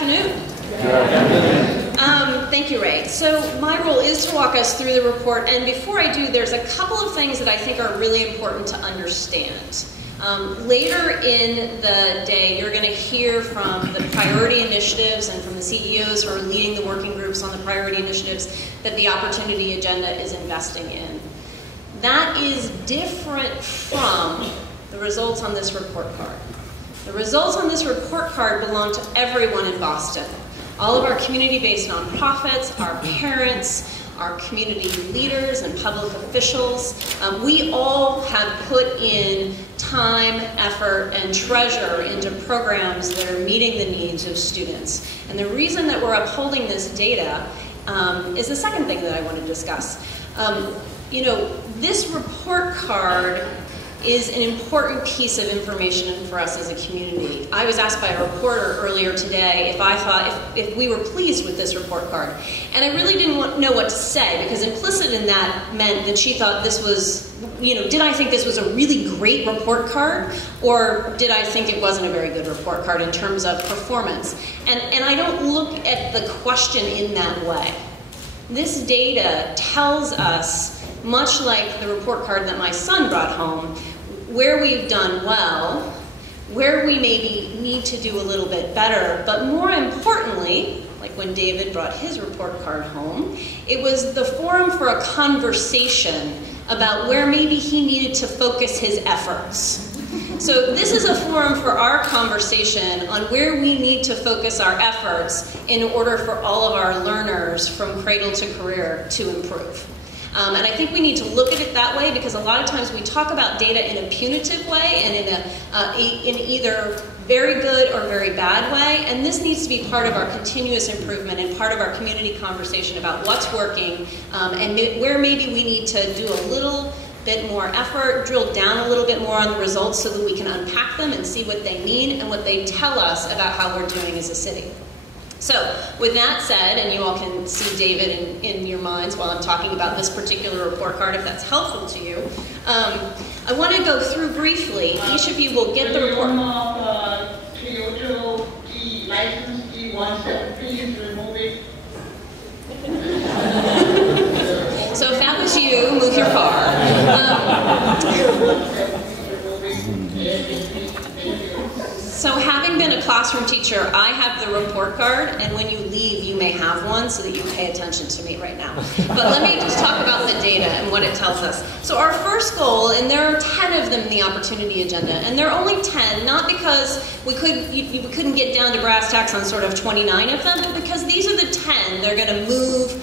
afternoon. Thank you, Ray. So my role is to walk us through the report, and before I do, there's a couple of things that I think are really important to understand. Later in the day, you're going to hear from the priority initiatives and from the CEOs who are leading the working groups on the priority initiatives that the Opportunity Agenda is investing in. That is different from the results on this report card. The results on this report card belong to everyone in Boston. All of our community-based nonprofits, our parents, our community leaders and public officials, we all have put in time, effort, and treasure into programs that are meeting the needs of students. And the reason that we're upholding this data is the second thing that I want to discuss. This report card is an important piece of information for us as a community. I was asked by a reporter earlier today if I thought if we were pleased with this report card. And I really didn't know what to say, because implicit in that meant that she thought this was, did I think this was a really great report card, or did I think it wasn't a very good report card in terms of performance? And I don't look at the question in that way. This data tells us, much like the report card that my son brought home, where we've done well, where we maybe need to do a little bit better, but more importantly, like when David brought his report card home, it was the forum for a conversation about where maybe he needed to focus his efforts. So this is a forum for our conversation on where we need to focus our efforts in order for all of our learners from cradle to career to improve. And I think we need to look at it that way, because a lot of times we talk about data in a punitive way and in either very good or very bad way, and this needs to be part of our continuous improvement and part of our community conversation about what's working and where maybe we need to do a little bit more effort, drill down a little bit more on the results so that we can unpack them and see what they mean and what they tell us about how we're doing as a city. So, with that said, and you all can see David in your minds while I'm talking about this particular report card, if that's helpful to you, I want to go through briefly. Each of you will get the report. License G17, please remove it. So if that was you, move your car. So having been a classroom teacher, I have the report card, and when you leave, you may have one so that you pay attention to me right now. But let me just talk about the data and what it tells us. So our first goal, and there are 10 of them in the Opportunity Agenda, and there are only 10, not because we couldn't get down to brass tacks on sort of 29 of them, but because these are the 10 that are going to move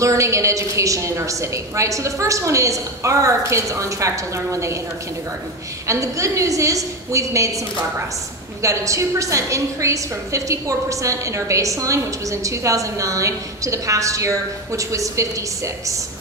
learning and education in our city, right? So the first one is, are our kids on track to learn when they enter kindergarten? And the good news is we've made some progress. We've got a 2% increase from 54% in our baseline, which was in 2009, to the past year, which was 56.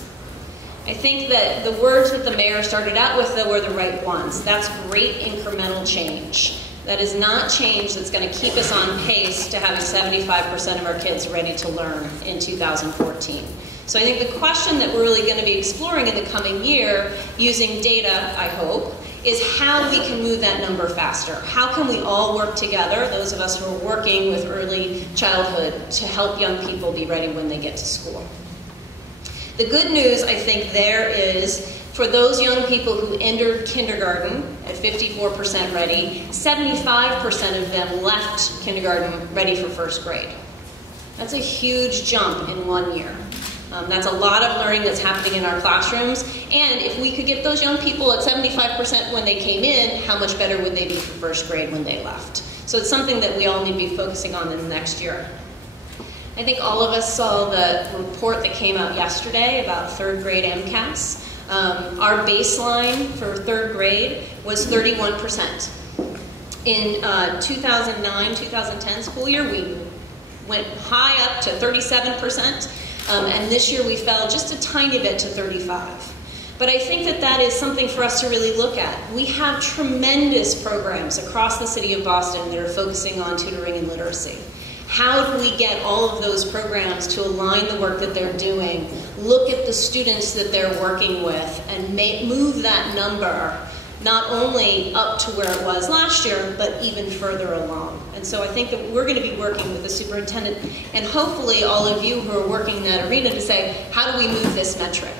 I think that the words that the mayor started out with, though, were the right ones. That's great incremental change. That is not change that's going to keep us on pace to having 75% of our kids ready to learn in 2014. So I think the question that we're really going to be exploring in the coming year, using data, I hope, is how we can move that number faster. How can we all work together, those of us who are working with early childhood, to help young people be ready when they get to school? The good news, I think, there is, for those young people who entered kindergarten at 54% ready, 75% of them left kindergarten ready for first grade. That's a huge jump in 1 year. That's a lot of learning that's happening in our classrooms, and if we could get those young people at 75% when they came in, how much better would they be for first grade when they left? So it's something that we all need to be focusing on in the next year. I think all of us saw the report that came out yesterday about third grade MCAS. Our baseline for third grade was 31%. In 2009-2010 school year, we went high up to 37%, and this year we fell just a tiny bit to 35%. But I think that that is something for us to really look at. We have tremendous programs across the city of Boston that are focusing on tutoring and literacy. How do we get all of those programs to align the work that they're doing, look at the students that they're working with, and move that number not only up to where it was last year, but even further along. And so I think that we're going to be working with the superintendent and hopefully all of you who are working in that arena to say, how do we move this metric?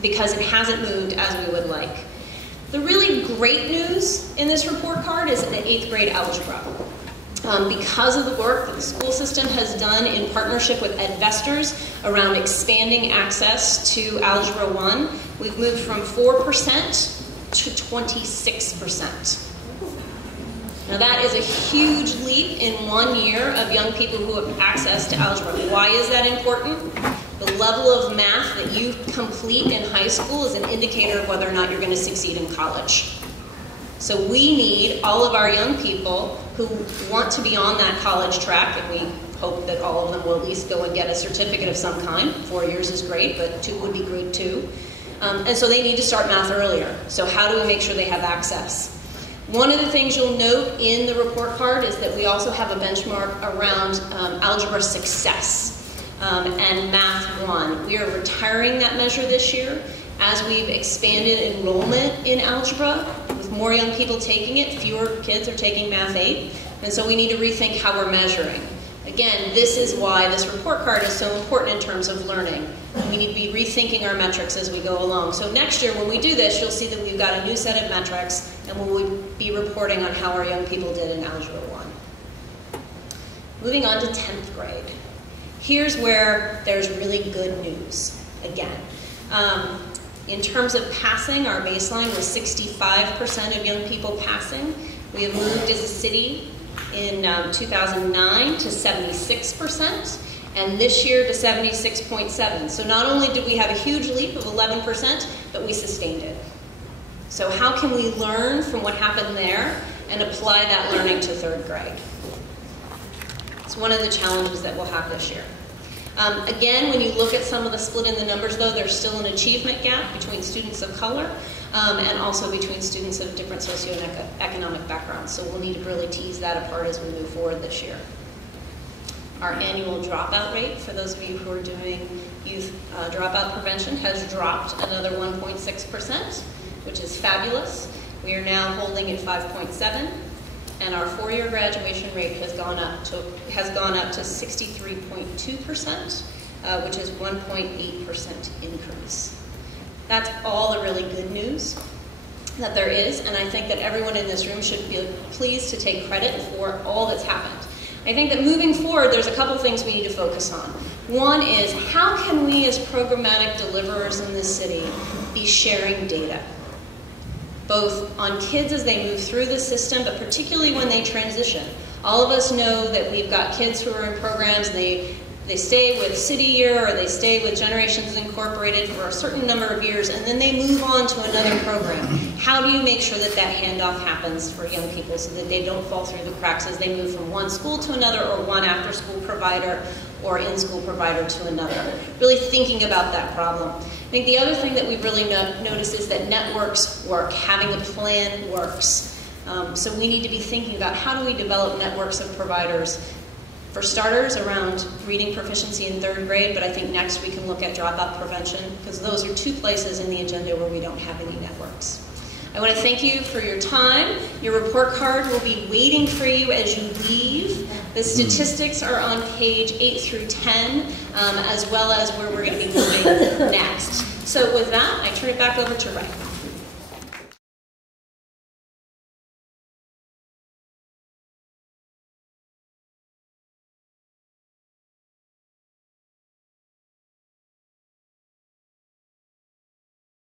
Because it hasn't moved as we would like. The really great news in this report card is the 8th grade algebra. Because of the work that the school system has done in partnership with Edvestors around expanding access to Algebra 1, we've moved from 4% to 26%. Now that is a huge leap in 1 year of young people who have access to algebra. Why is that important? The level of math that you complete in high school is an indicator of whether or not you're going to succeed in college. So we need all of our young people who want to be on that college track, and we hope that all of them will at least go and get a certificate of some kind. 4 years is great, but 2 would be good too. And so they need to start math earlier. So how do we make sure they have access? One of the things you'll note in the report card is that we also have a benchmark around algebra success and Math 1. We are retiring that measure this year as we've expanded enrollment in algebra. With more young people taking it, fewer kids are taking Math 8. And so we need to rethink how we're measuring. Again, this is why this report card is so important in terms of learning. And we need to be rethinking our metrics as we go along. So next year when we do this, you'll see that we've got a new set of metrics and we'll be reporting on how our young people did in Algebra 1. Moving on to 10th grade. Here's where there's really good news, again. In terms of passing, our baseline was 65% of young people passing. We have moved as a city in 2009 to 76%, and this year to 76.7. So not only did we have a huge leap of 11%, but we sustained it. So how can we learn from what happened there and apply that learning to 3rd grade? It's one of the challenges that we'll have this year. Again, when you look at some of the split in the numbers, though, there's still an achievement gap between students of color and also between students of different socioeconomic backgrounds. So we'll need to really tease that apart as we move forward this year. Our annual dropout rate, for those of you who are doing youth dropout prevention, has dropped another 1.6%, which is fabulous. We are now holding at 5.7%. And our 4-year graduation rate has gone up to 63.2%, which is 1.8% increase. That's all the really good news that there is, and I think that everyone in this room should feel pleased to take credit for all that's happened. I think that moving forward, there's a couple things we need to focus on. One is, how can we as programmatic deliverers in this city be sharing data? Both on kids as they move through the system, but particularly when they transition. All of us know that we've got kids who are in programs, and they stay with City Year or they stay with Generations Incorporated for a certain number of years, and then they move on to another program. How do you make sure that that handoff happens for young people so that they don't fall through the cracks as they move from one school to another, or one after-school provider or in-school provider to another? Really thinking about that problem. I think the other thing that we've really noticed is that networks work. Having a plan works. So we need to be thinking about how do we develop networks of providers, for starters, around reading proficiency in 3rd grade, but I think next we can look at dropout prevention, because those are 2 places in the agenda where we don't have any networks. I want to thank you for your time. Your report card will be waiting for you as you leave. The statistics are on page 8 through 10, as well as where we're going to be moving next. So with that, I turn it back over to Ray.